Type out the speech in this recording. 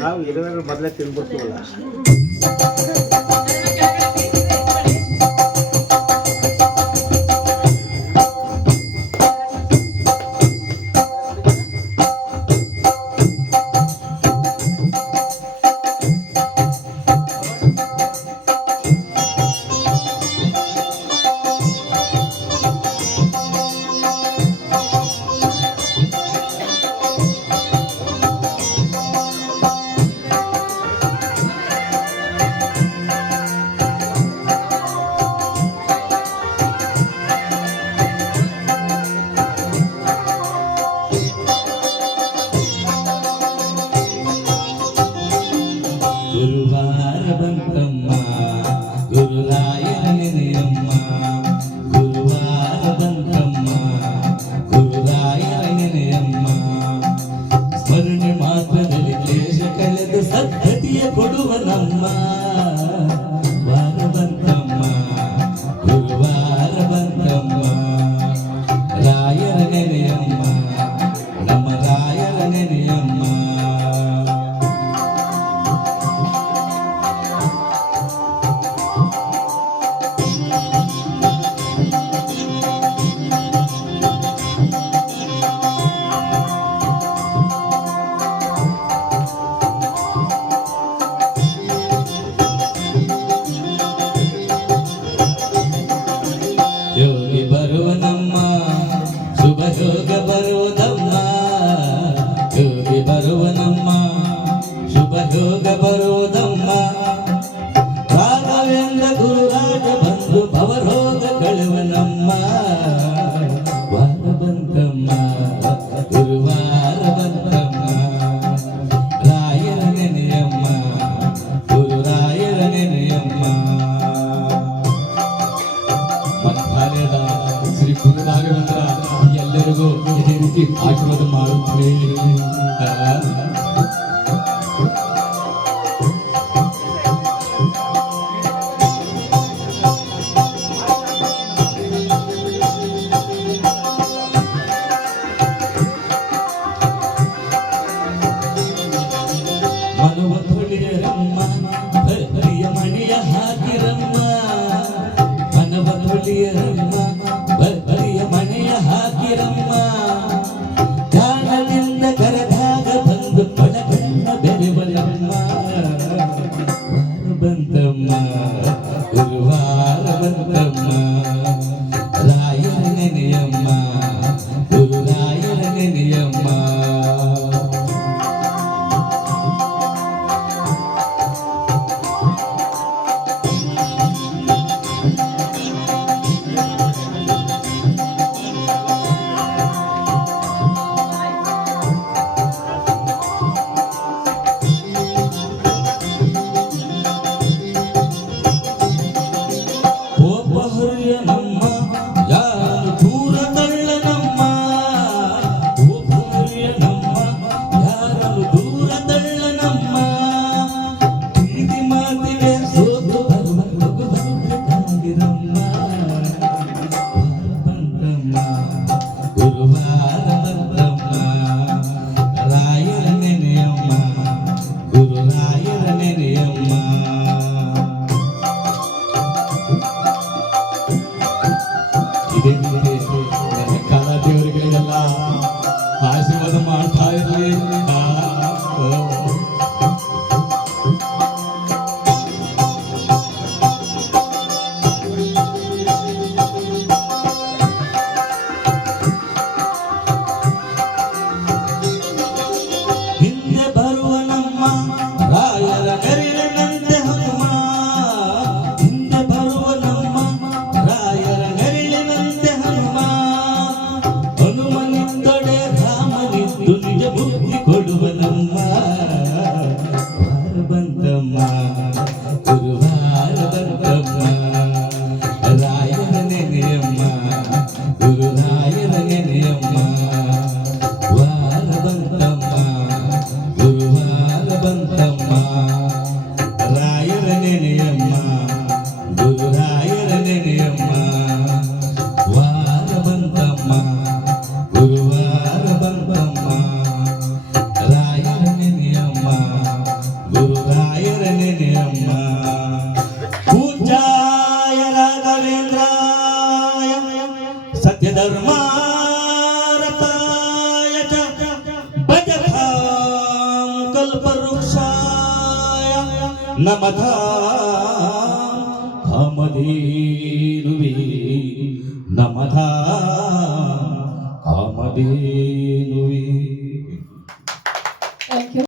ನಾವು ಇರುವೆ ಮೊದಲೇ ತಿನ್ಬಿಡ್ತೀವಲ್ಲ. ಗುರುವಾರ ಬಂತಮ್ಮ ಗುರುರಾಯನ ನೆನೆಯಮ್ಮ, ಗುರುವಾರ ಬಂತಮ್ಮ ಗುರುರಾಯನ ನೆನೆಯಮ್ಮ. ಸ್ಮರಣೆ ಮಾತ್ರದಲ್ಲಿ ಕ್ಲೇಶ ಕಳೆದು ಸದ್ಗತಿಯ ಕೊಡುವ ನಮ್ಮ ವಾರ ಬಂತಮ್ಮ ಗುರುವಾರ ಬಂತಮ್ಮ. ರಾಯರ ನೆನೆಯಮ್ಮ ನಮ್ಮ ರಾಯರ ನೆನೆಯಮ್ಮ. ಯೋಗಿ ಬರುವನಮ್ಮ ಶುಭ ಯೋಗ ಬರುವುದಮ್ಮ, ಯೋಗಿ ಬರುವನಮ್ಮ ಶುಭ ಯೋಗ ಬರುವುದಮ್ಮ. ರಾಘವೇಂದ್ರ ಗುರುರಾಜ ಬಂದು ಭವರೋಗ ಕಳುವನಮ್ಮ ವಾರ ಬಂತಮ್ಮ ಗುರುವಾರ ಬಂತಮ್ಮ. ರಾಯರ ನೆನೆಯಮ್ಮ ಗುರುರಾಯರ ನೆನೆಯಮ್ಮ. ಮಂತ್ರಾಲಯದ ಶ್ರೀ ಗುರುರಾಘವೇಂದ್ರ ಎಲ್ಲರಿಗೂ ಇದೇ ರೀತಿ ಆಶೀರ್ವಾದ ಮಾಡುತ್ತೇವೆ. ಮನುವ ತೊಳೆಯರಮ್ಮ ಹರಿಯ ಮಣಿಯ ಹಾಕಿರಮ್ಮ, ಮನವ ತೊಳೆಯರಮ್ಮ ಬರಿಯ ಮನೆಯ ಹಾಕಿರಮ್ಮ. ಧ್ಯಾನದಿಂದ ಕರೆದಾಗ ಬಂದು ಒಳಗಣ್ಣ ಬೆರೆವಲಮ್ಮ ವಾರ ಬಂತಮ್ಮ ಗುರುವಾರ ಬಂತಮ್ಮ. ರಾಯರ ನೆನೆಯಮ್ಮ ಗುರುರಾಯರ ನೆನೆಯಮ್ಮ. ಕೋಪ ಹರಿಯನಮ್ಮ ಯಾರು ದೂರ ತಳ್ಳನಮ್ಮ, ಕೋಪ ಹರಿಯನಮ್ಮ ಯಾರನ್ನು ದೂರ ತಳ್ಳನಮ್ಮ. ಪ್ರೀತಿ ಮಾತಿಗೆ ಸೋತು ಬರುವ ಮಗು ಬರುತ್ತಾಗಿರಮ್ಮ ವಾರ ಬಂತಮ್ಮ ಗುರುವಾರ ಬಂತಮ್ಮ. ರಾಯರ ನೆನೆಯಮ್ಮ ಗುರುರಾಯರ ನೆನೆಯಮ್ಮ. ಇದೇ ರೀತಿ ನನ್ನ ಕಾಲ ದೇವರುಗಳಿಗೆಲ್ಲ ಆಶೀರ್ವಾದ ಮಾಡ್ತಾ ಇರಲಿ. ಹಿಂದೆ ಬರುವ ನಮ್ಮ ರಾಯರ ನೆರಳಿನಂತೆ ಹನುಮ, ಹಿಂದೆ ಬರುವ ನಮ್ಮ ರಾಯರ ನೆರಳಿನಂತೆ ಹನುಮ. ಹನುಮನಿದ್ದೊಡೆ ರಾಮನಿದ್ದು ನಿಜ ಬುದ್ಧಿ ಕೊಡುವ ನಮ್ಮ ವಾರ ಬಂತಮ್ಮ ಗುರುವಾರ ಬಂತಮ್ಮ. ರಾಯರ ನೆನೆಯಮ್ಮ ಗುರುರಾಯರ ನೆನೆಯಮ್ಮ. ವಾರ ಬಂತಮ್ಮ ಗುರುವಾರ ಬಂತಮ್ಮ. ರಾಯರ सत्यधर्मारताय च भजतां कल्पवृक्षाय नमः कामधेनवे